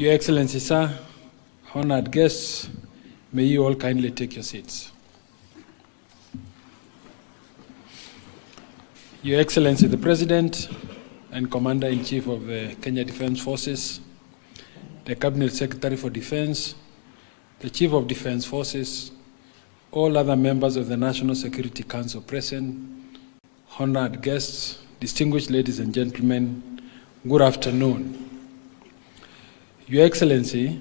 Your Excellency, sir, honored guests, may you all kindly take your seats. Your Excellency, the President and Commander-in-Chief of the Kenya Defence Forces, the Cabinet Secretary for Defence, the Chief of Defence Forces, all other members of the National Security Council present, honored guests, distinguished ladies and gentlemen, good afternoon. Your Excellency,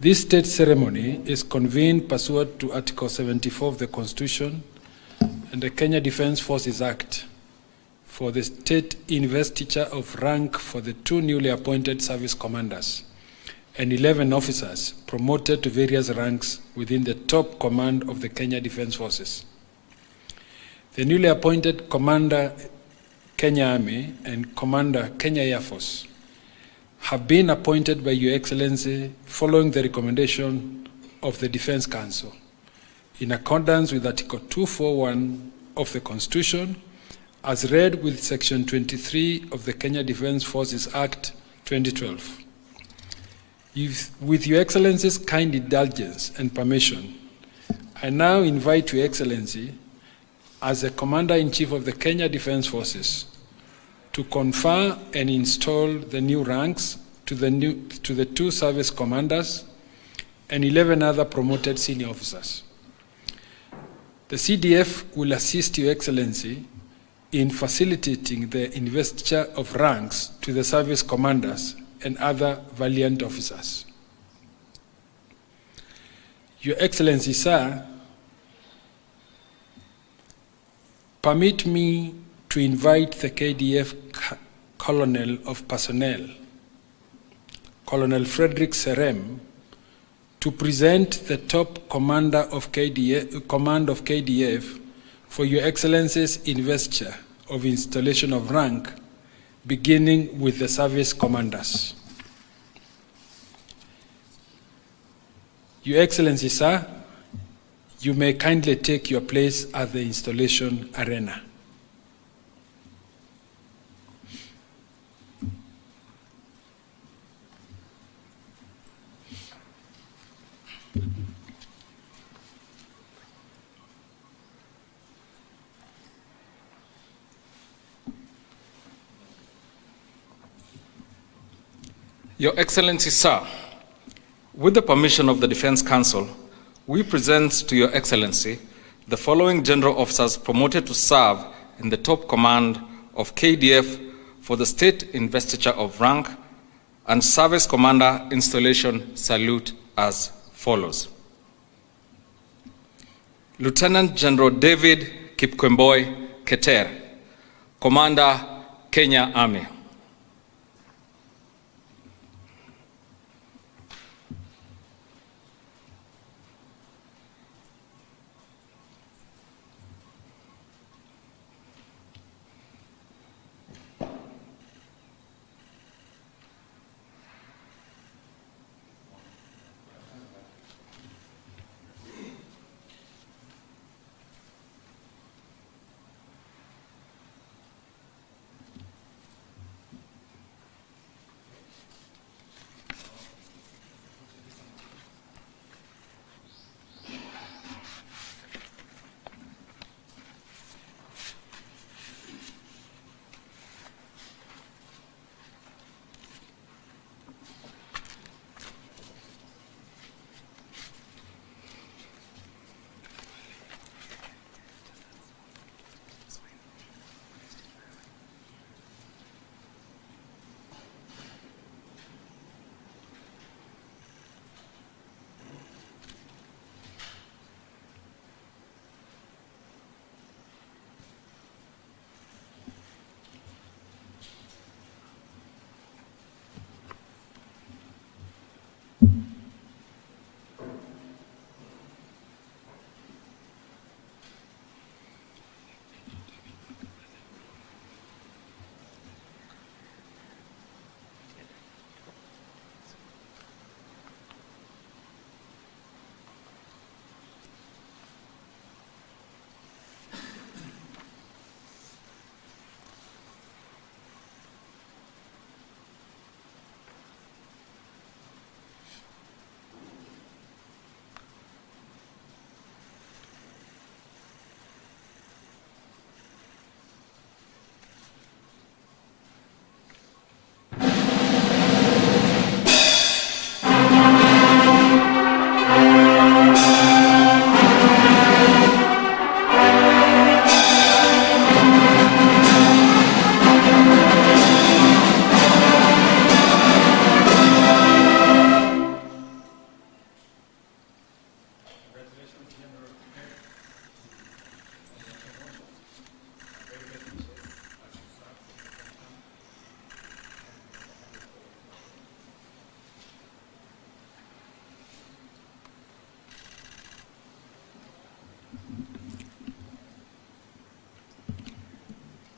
this state ceremony is convened pursuant to Article 74 of the Constitution and the Kenya Defence Forces Act for the state investiture of rank for the 2 newly appointed service commanders and 11 officers promoted to various ranks within the top command of the Kenya Defence Forces. The newly appointed Commander Kenya Army and Commander Kenya Air Force have been appointed by Your Excellency following the recommendation of the Defence Council in accordance with Article 241 of the Constitution as read with Section 23 of the Kenya Defence Forces Act 2012. With Your Excellency's kind indulgence and permission, I now invite Your Excellency, as the Commander-in-Chief of the Kenya Defence Forces, to confer and install the new ranks to the 2 service commanders and 11 other promoted senior officers. The CDF will assist Your Excellency in facilitating the investiture of ranks to the service commanders and other valiant officers. Your Excellency, sir, permit me to invite the KDF Colonel of Personnel, Colonel Frederick Serem, to present the top commander of command of KDF for Your Excellency's investiture of installation of rank, beginning with the service commanders. Your Excellency, sir, you may kindly take your place at the installation arena. Your Excellency, sir, with the permission of the Defence Council, we present to Your Excellency the following general officers promoted to serve in the top command of KDF for the state investiture of rank and service commander installation salute as follows. Lieutenant General David Kipkemboi Keter, Commander, Kenya Army.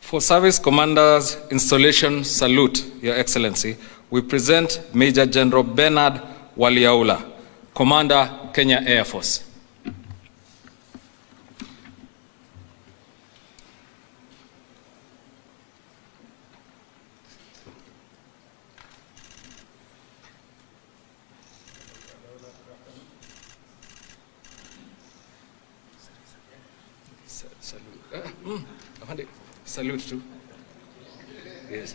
For Service Commander's installation salute, Your Excellency, we present Major General Bernard Waliaula, Commander, Kenya Air Force. Salute too. Yes.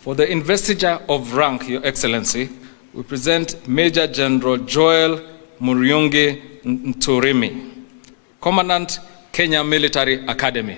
For the investiture of rank, Your Excellency, we present Major General Joel Muriungi Nturimi, Commandant, Kenya Military Academy.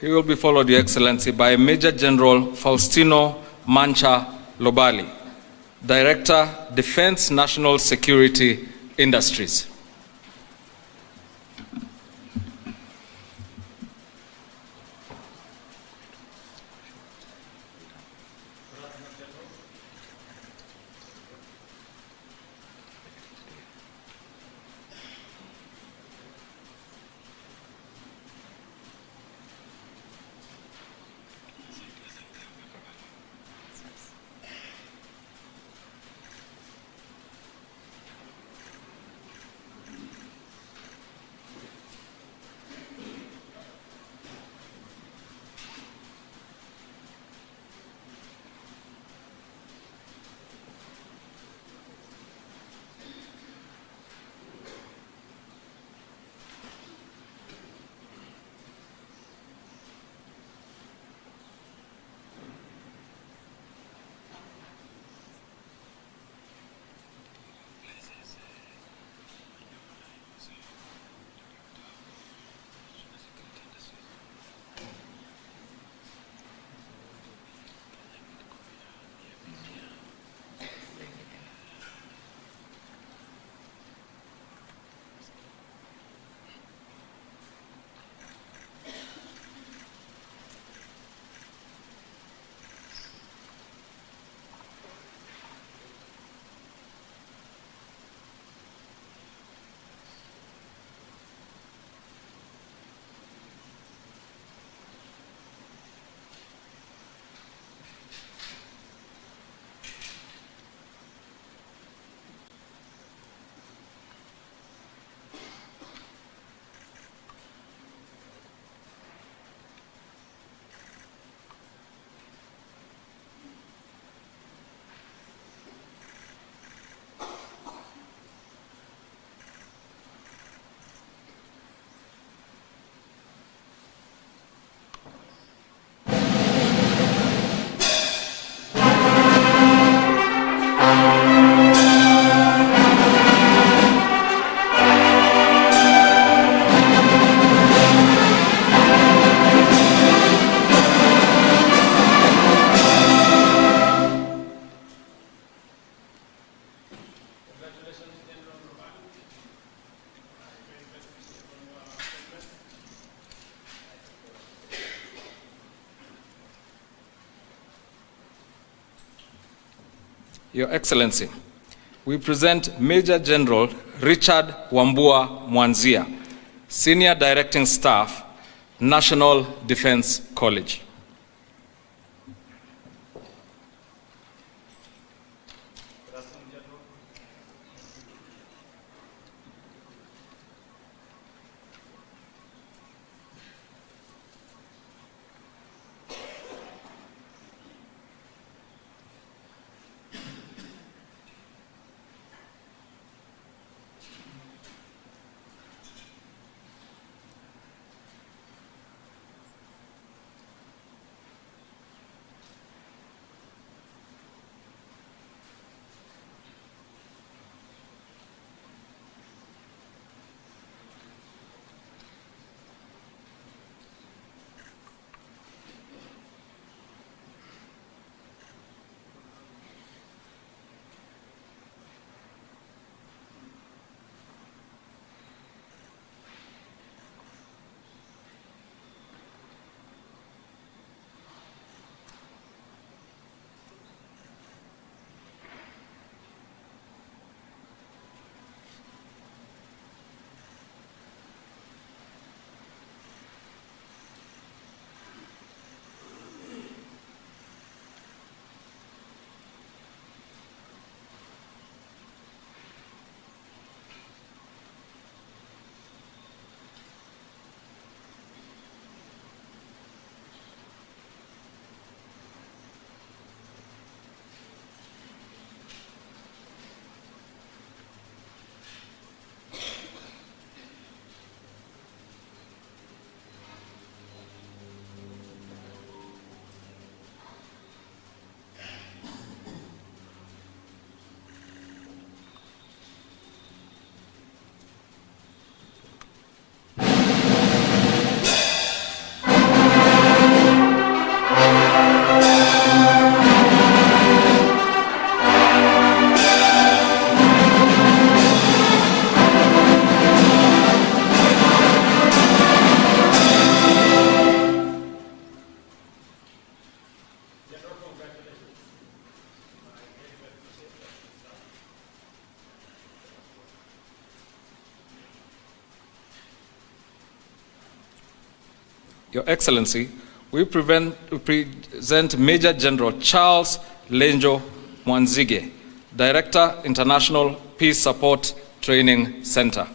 He will be followed, Your Excellency, by Major General Faustino Mancha Lobali, Director, Defense National Security Industries. Your Excellency, we present Major General Richard Wambua Mwanzia, Senior Directing Staff, National Defense College. Your Excellency, we present Major General Charles Lenjo Mwanzige, Director, International Peace Support Training Center.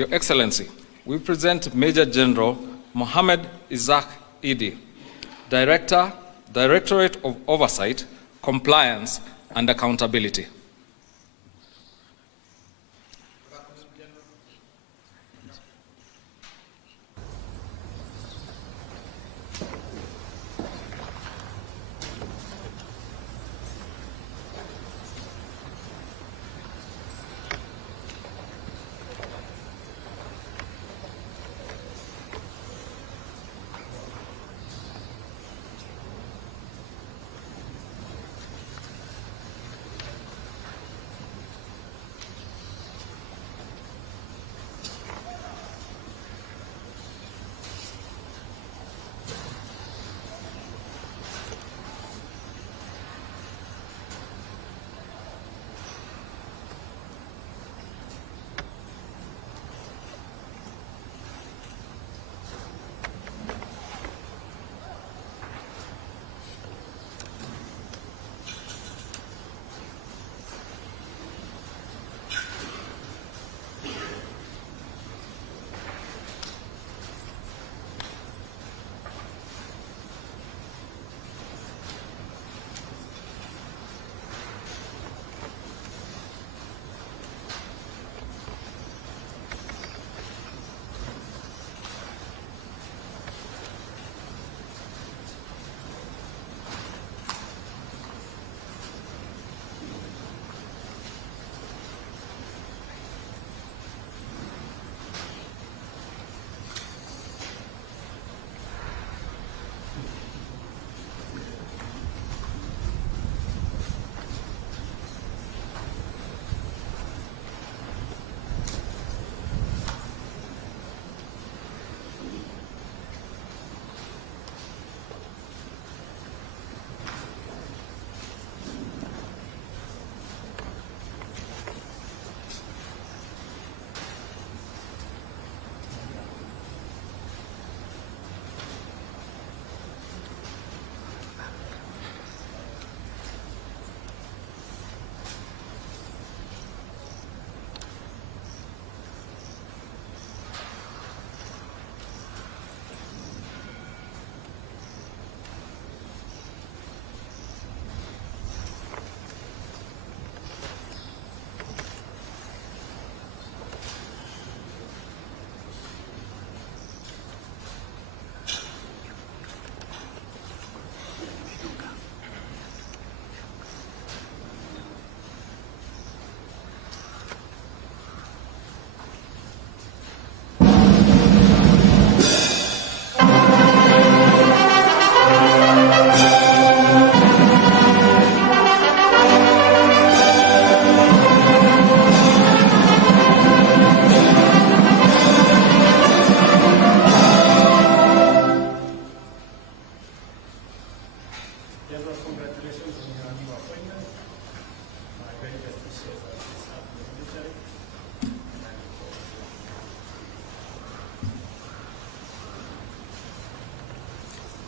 Your Excellency, we present Major General Mohammed Isaac Idi, Director, Directorate of Oversight, Compliance and Accountability.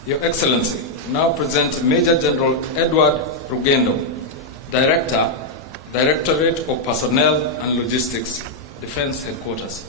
Your Excellency, now present Major General Edward Rugendo, Director, Directorate of Personnel and Logistics, Defense Headquarters.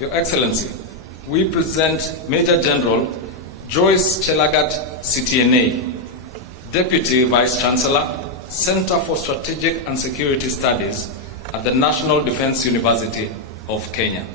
Your Excellency, we present Major General Joyce Chelagat, CTNA, Deputy Vice Chancellor, Center for Strategic and Security Studies at the National Defense University of Kenya.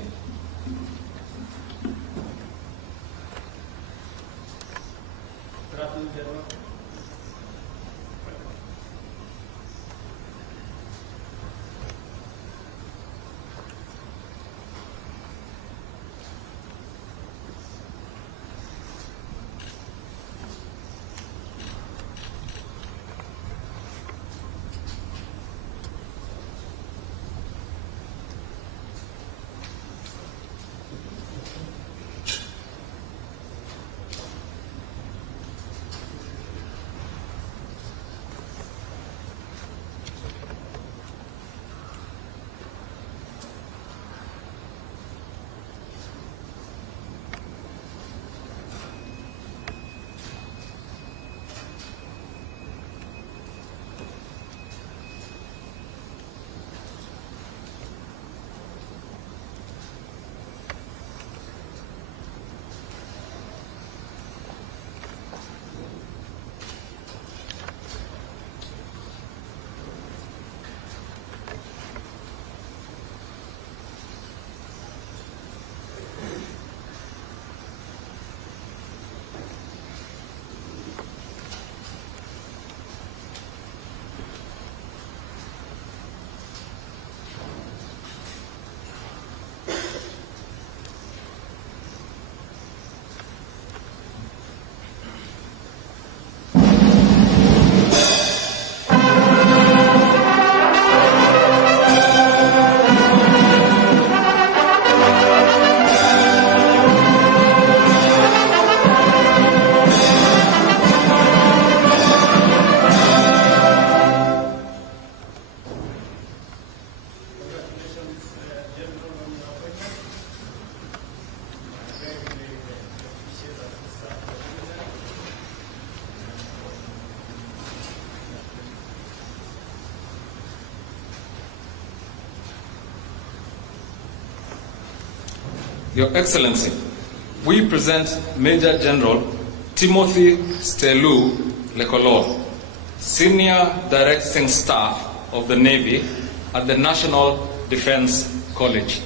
Your Excellency, we present Major General Timothy Stelu Lekolor, Senior Directing Staff of the Navy at the National Defense College.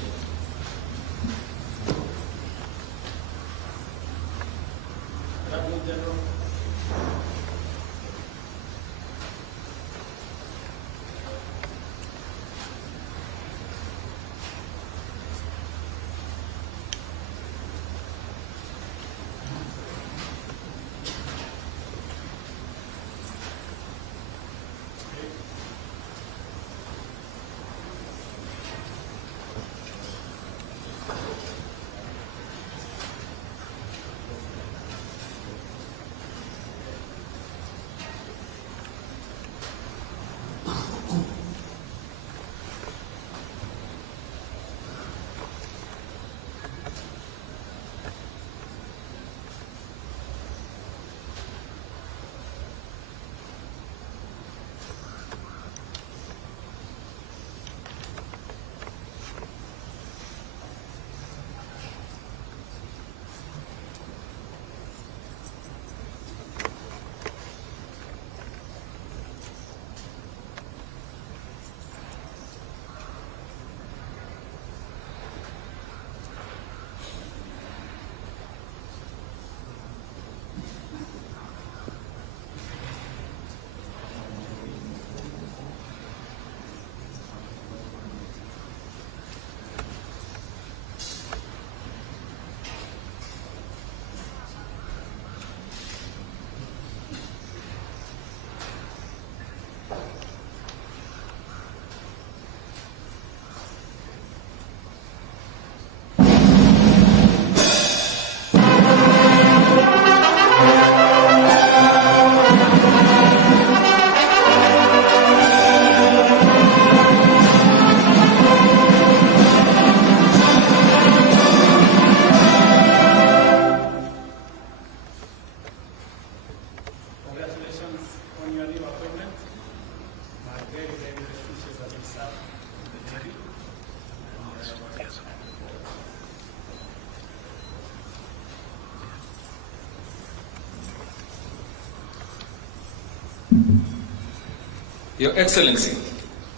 Your Excellency,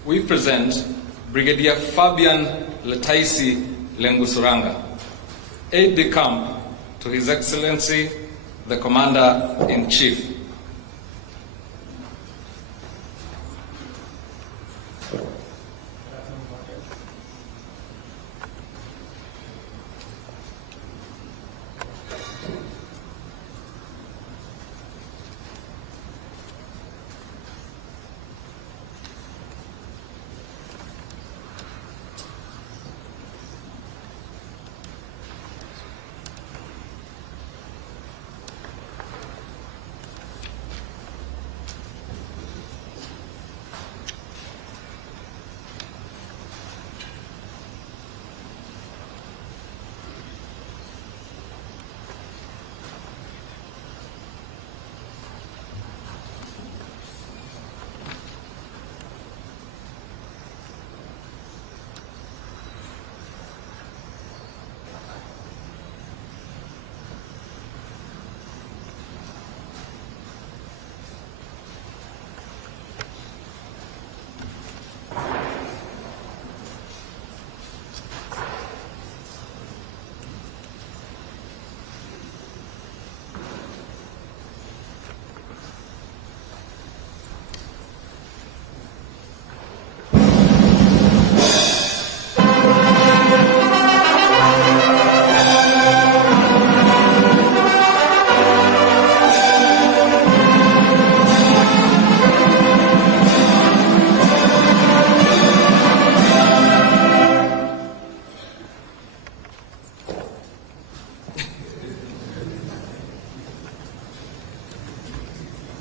we present Brigadier Fabian Letaisi Lengusuranga, aide-de-camp to His Excellency, the Commander-in-Chief.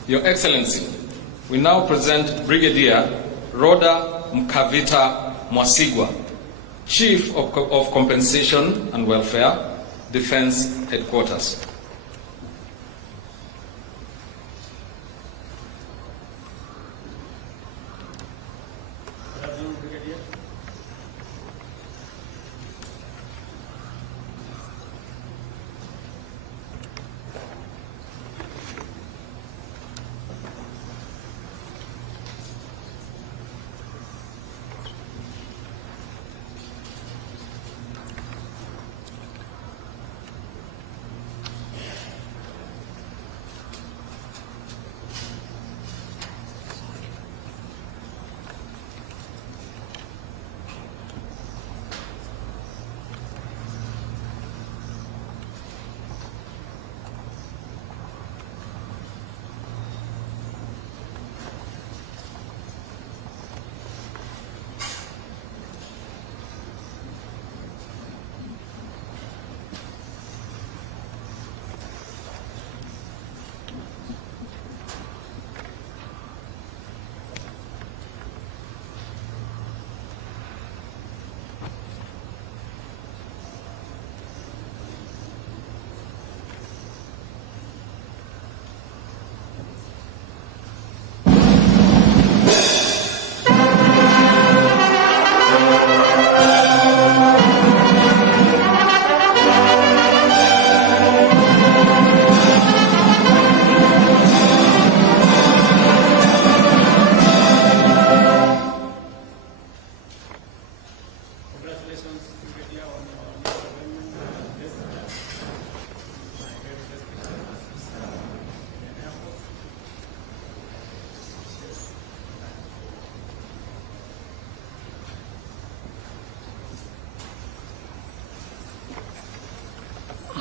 Your Excellency, we now present Brigadier Rhoda Mkavita Mwasigwa, Chief of Compensation and Welfare, Defense Headquarters.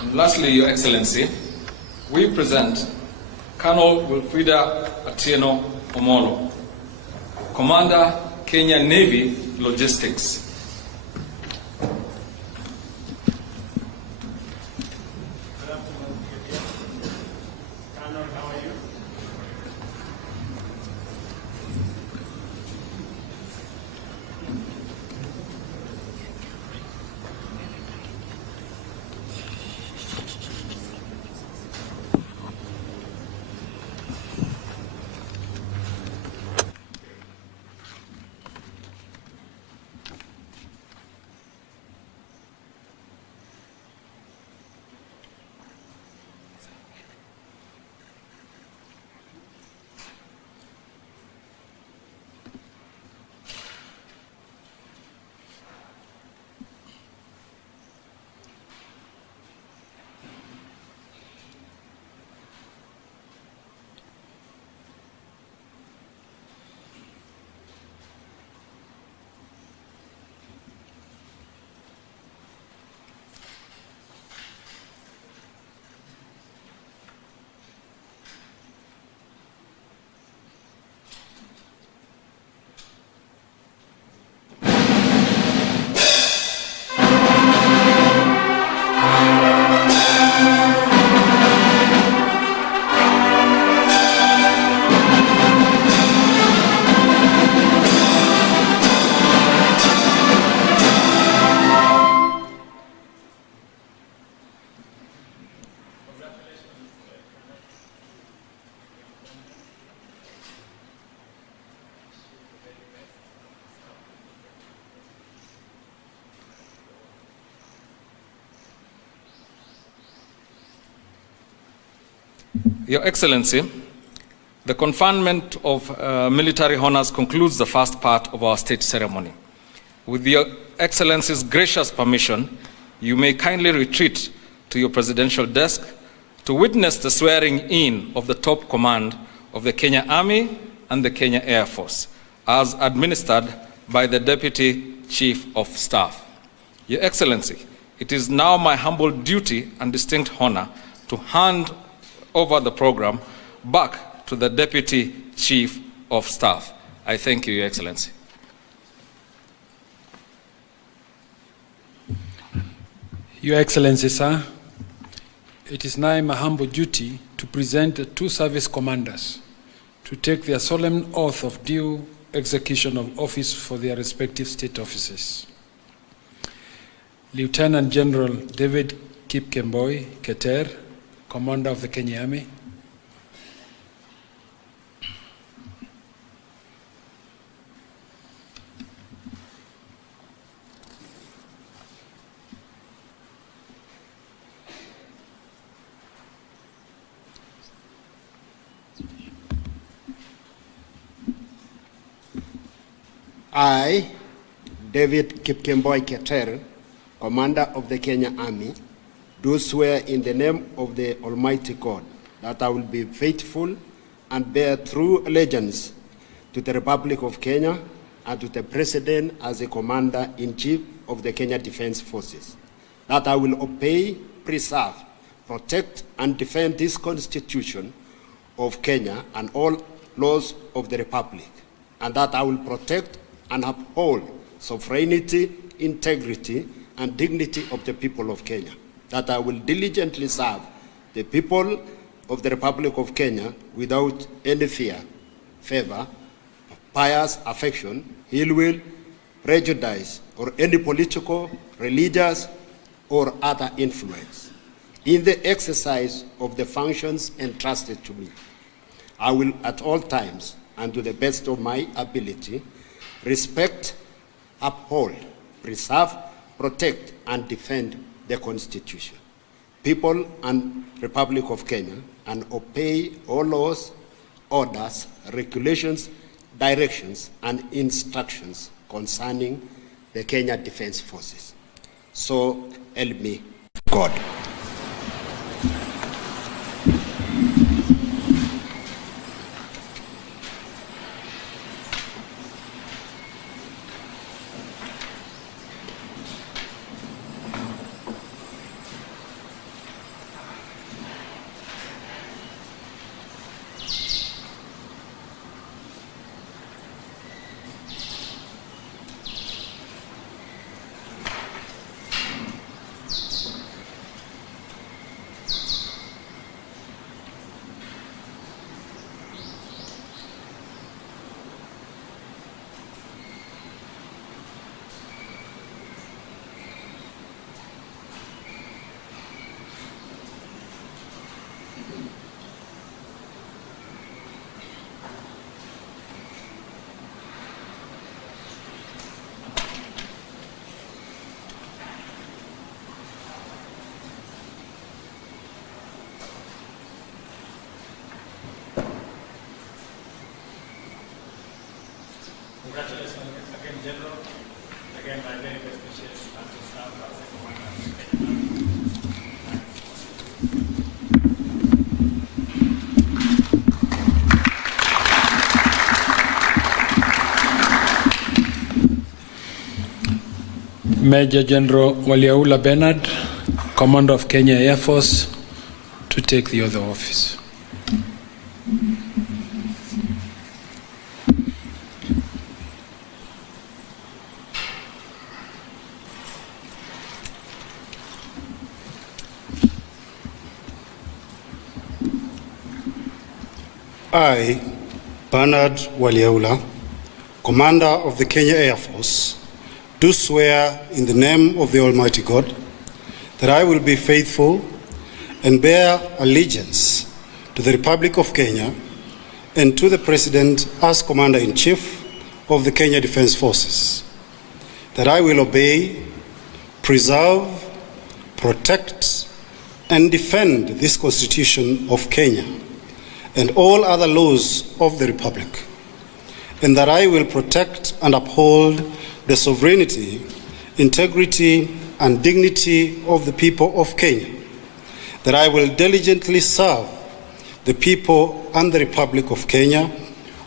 And lastly, Your Excellency, we present Colonel Wilfrida Atieno Omolo, Commander, Kenya Navy Logistics. Your Excellency, the conferment of military honors concludes the first part of our state ceremony. With Your Excellency's gracious permission, you may kindly retreat to your presidential desk to witness the swearing in of the top command of the Kenya Army and the Kenya Air Force, as administered by the Deputy Chief of Staff. Your Excellency, it is now my humble duty and distinct honor to hand over the program back to the Deputy Chief of Staff. I thank you, Your Excellency. Your Excellency, sir, it is now my humble duty to present the two service commanders to take their solemn oath of due execution of office for their respective state offices. Lieutenant General David Kipkemboi Keter, Commander of the Kenya Army. I, David Kipkemboi Keter, Commander of the Kenya Army, do swear in the name of the Almighty God that I will be faithful and bear true allegiance to the Republic of Kenya and to the President as the Commander-in-Chief of the Kenya Defense Forces, that I will obey, preserve, protect, and defend this Constitution of Kenya and all laws of the Republic, and that I will protect and uphold sovereignty, integrity, and dignity of the people of Kenya, that I will diligently serve the people of the Republic of Kenya without any fear, favor, bias, affection, ill will, prejudice, or any political, religious, or other influence. In the exercise of the functions entrusted to me, I will at all times, and to the best of my ability, respect, uphold, preserve, protect, and defend the Constitution, people and Republic of Kenya, and obey all laws, orders, regulations, directions, and instructions concerning the Kenya Defense Forces. So help me God. Congratulations again, General. Again, my very best wishes and to serve as a commander of the Kenya Army. Major General Waliaula Bernard, Commander of Kenya Air Force, to take the oath of office. I, Bernard Waliaula, Commander of the Kenya Air Force, do swear in the name of the Almighty God that I will be faithful and bear allegiance to the Republic of Kenya and to the President as Commander-in-Chief of the Kenya Defense Forces, that I will obey, preserve, protect, and defend this Constitution of Kenya and all other laws of the Republic, and that I will protect and uphold the sovereignty, integrity, and dignity of the people of Kenya, that I will diligently serve the people and the Republic of Kenya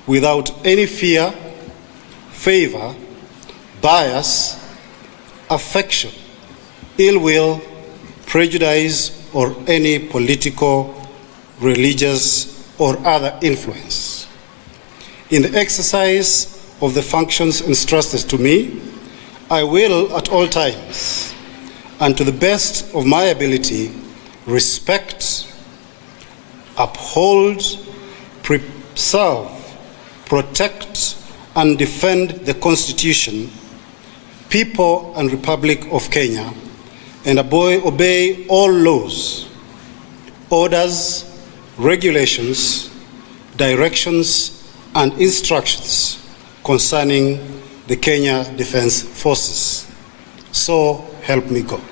without any fear, favor, bias, affection, ill will, prejudice, or any political, religious, or other influence. In the exercise of the functions entrusted to me, I will at all times, and to the best of my ability, respect, uphold, preserve, protect, and defend the Constitution, people and Republic of Kenya, and obey all laws, orders, regulations, directions, and instructions concerning the Kenya Defence Forces. So help me God.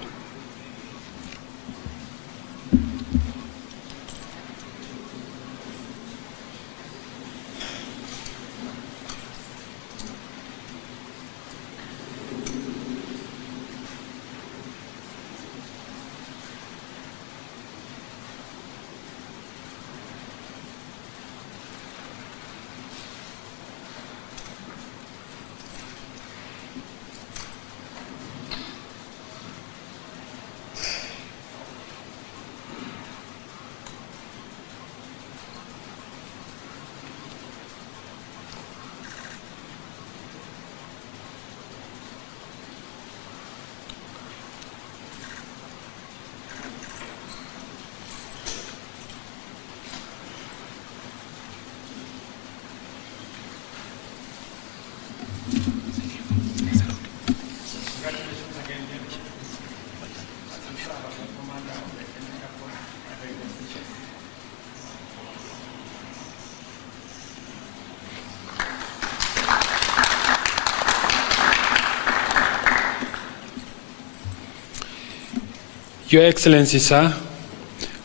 Your Excellency, sir,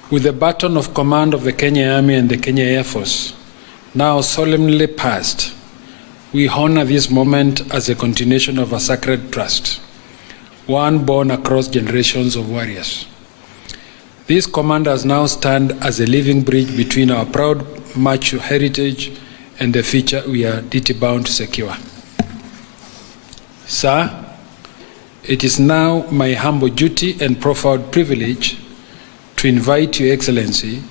with the baton of command of the Kenya Army and the Kenya Air Force now solemnly passed, we honor this moment as a continuation of a sacred trust, one born across generations of warriors. These commanders now stand as a living bridge between our proud macho heritage and the future we are duty-bound to secure. Sir, it is now my humble duty and profound privilege to invite Your Excellency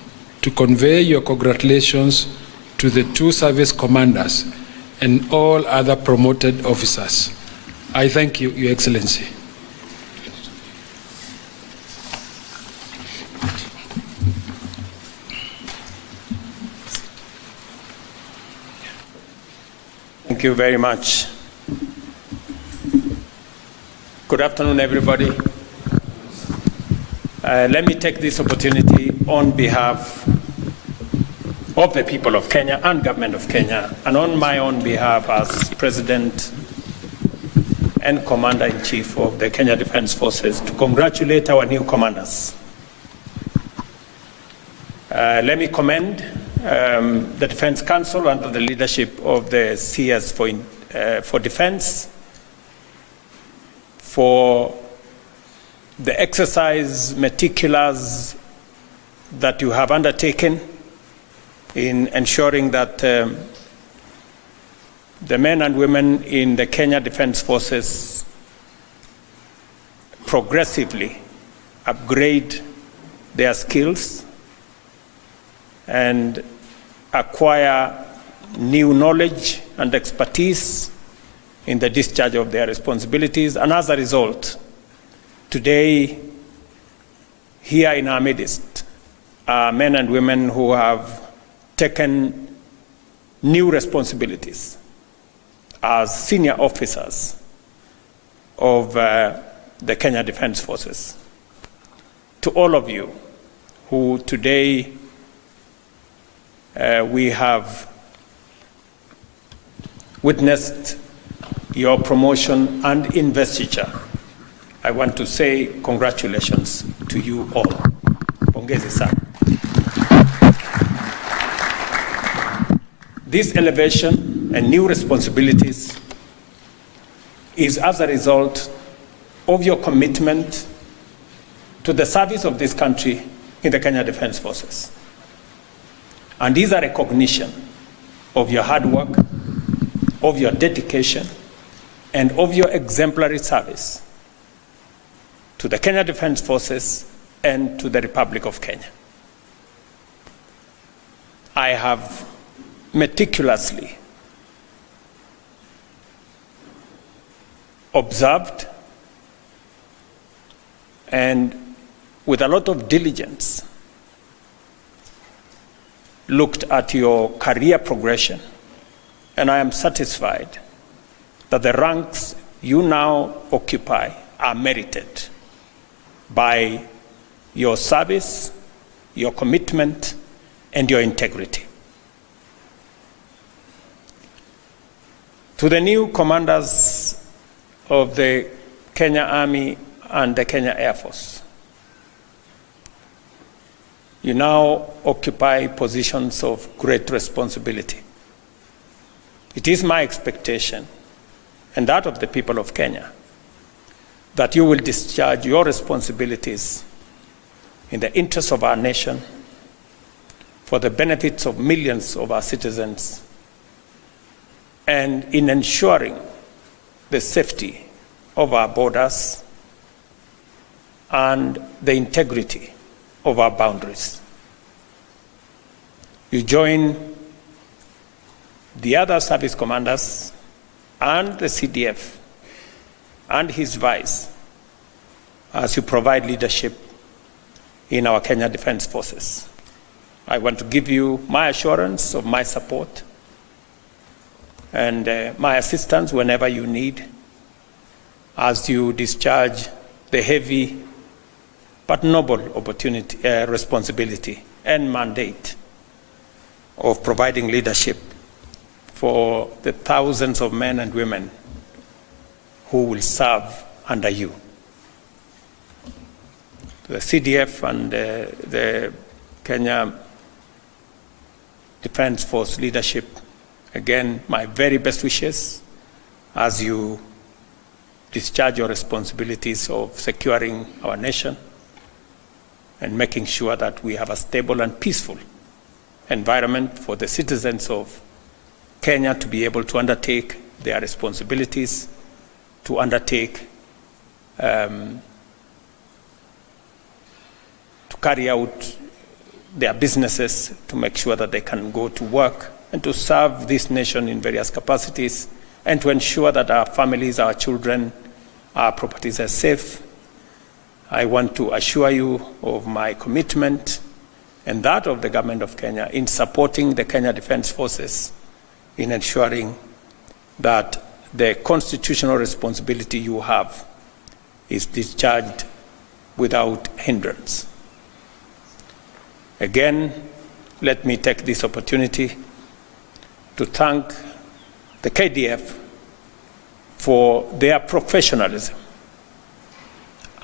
to convey your congratulations to the two service commanders and all other promoted officers. I thank you, Your Excellency. Thank you very much. Good afternoon, everybody. Let me take this opportunity on behalf of the people of Kenya and government of Kenya, and on my own behalf as President and Commander-in-Chief of the Kenya Defence Forces, to congratulate our new commanders. Let me commend the Defence Council under the leadership of the CS for Defence for the exercise meticulous that you have undertaken in ensuring that the men and women in the Kenya Defence Forces progressively upgrade their skills and acquire new knowledge and expertise in the discharge of their responsibilities. And as a result, today, here in our midst, are men and women who have taken new responsibilities as senior officers of the Kenya Defence Forces. To all of you who today we have witnessed your promotion and investiture, I want to say congratulations to you all. Pongezi sana. This elevation and new responsibilities is as a result of your commitment to the service of this country in the Kenya Defence Forces. And is a recognition of your hard work, of your dedication, and of your exemplary service to the Kenya Defence Forces and to the Republic of Kenya. I have meticulously observed and with a lot of diligence looked at your career progression, and I am satisfied that the ranks you now occupy are merited by your service, your commitment, and your integrity. To the new commanders of the Kenya Army and the Kenya Air Force, you now occupy positions of great responsibility. It is my expectation, and that of the people of Kenya, that you will discharge your responsibilities in the interest of our nation, for the benefits of millions of our citizens, and in ensuring the safety of our borders and the integrity of our boundaries. You join the other service commanders and the CDF and his vice as you provide leadership in our Kenya Defence Forces. I want to give you my assurance of my support and my assistance whenever you need as you discharge the heavy but noble responsibility and mandate of providing leadership for the thousands of men and women who will serve under you. The CDF and the Kenya Defence Force leadership, again, my very best wishes as you discharge your responsibilities of securing our nation and making sure that we have a stable and peaceful environment for the citizens of Kenya to be able to undertake their responsibilities, to undertake, to carry out their businesses, to make sure that they can go to work and to serve this nation in various capacities, and to ensure that our families, our children, our properties are safe. I want to assure you of my commitment and that of the government of Kenya in supporting the Kenya Defence Forces in ensuring that the constitutional responsibility you have is discharged without hindrance. Again, let me take this opportunity to thank the KDF for their professionalism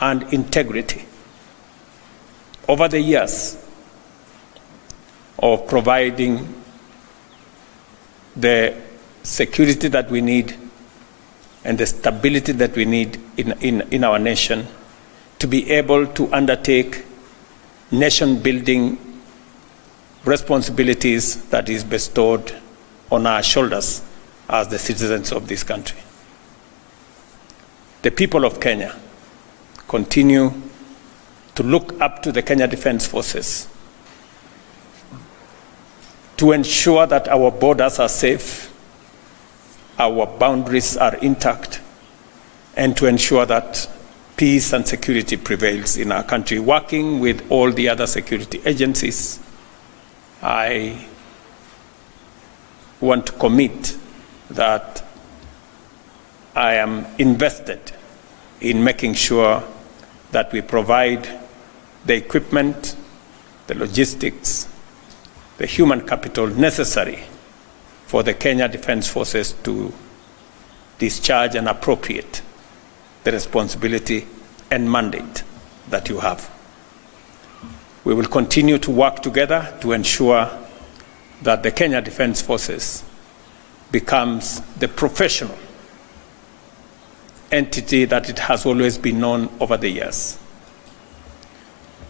and integrity over the years of providing the security that we need and the stability that we need in our nation to be able to undertake nation-building responsibilities that is bestowed on our shoulders as the citizens of this country. The people of Kenya continue to look up to the Kenya Defence Forces to ensure that our borders are safe, our boundaries are intact, and to ensure that peace and security prevails in our country. Working with all the other security agencies, I want to commit that I am invested in making sure that we provide the equipment, the logistics, the human capital necessary for the Kenya Defence Forces to discharge and appropriate the responsibility and mandate that you have. We will continue to work together to ensure that the Kenya Defence Forces becomes the professional entity that it has always been known over the years.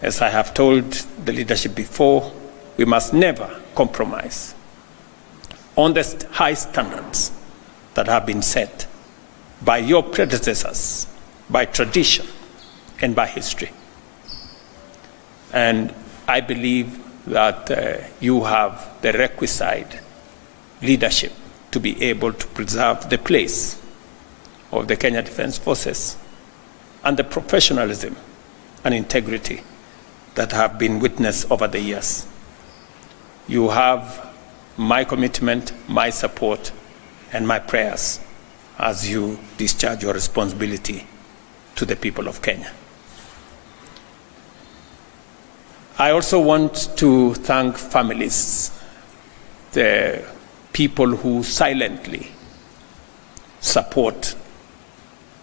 As I have told the leadership before, we must never compromise on the high standards that have been set by your predecessors, by tradition, and by history. And I believe that you have the requisite leadership to be able to preserve the place of the Kenya Defence Forces and the professionalism and integrity that have been witnessed over the years. You have my commitment, my support, and my prayers as you discharge your responsibility to the people of Kenya. I also want to thank families, the people who silently support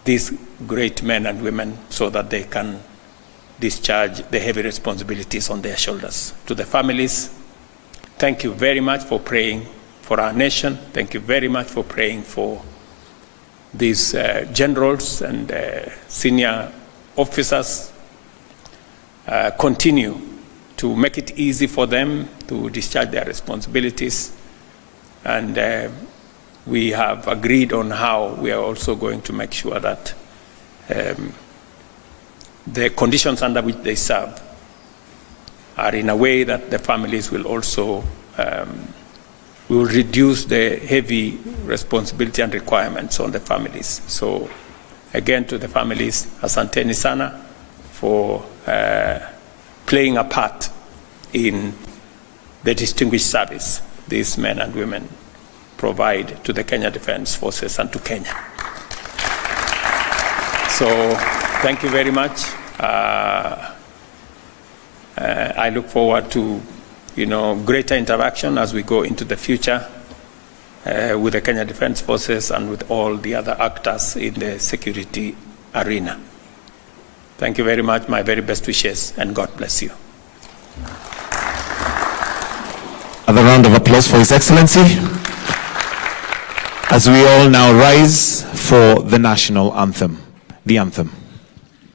these great men and women so that they can discharge the heavy responsibilities on their shoulders. To the families, thank you very much for praying for our nation. Thank you very much for praying for these generals and senior officers. Continue to make it easy for them to discharge their responsibilities. And we have agreed on how we are also going to make sure that the conditions under which they serve are in a way that the families will also will reduce the heavy responsibility and requirements on the families. So again, to the families, asanteni sana for playing a part in the distinguished service these men and women provide to the Kenya Defence Forces and to Kenya. So thank you very much. I look forward to greater interaction as we go into the future with the Kenya Defence Forces and with all the other actors in the security arena. Thank you very much. My very best wishes, and God bless you. Another round of applause for His Excellency, as we all now rise for the national anthem, the anthem.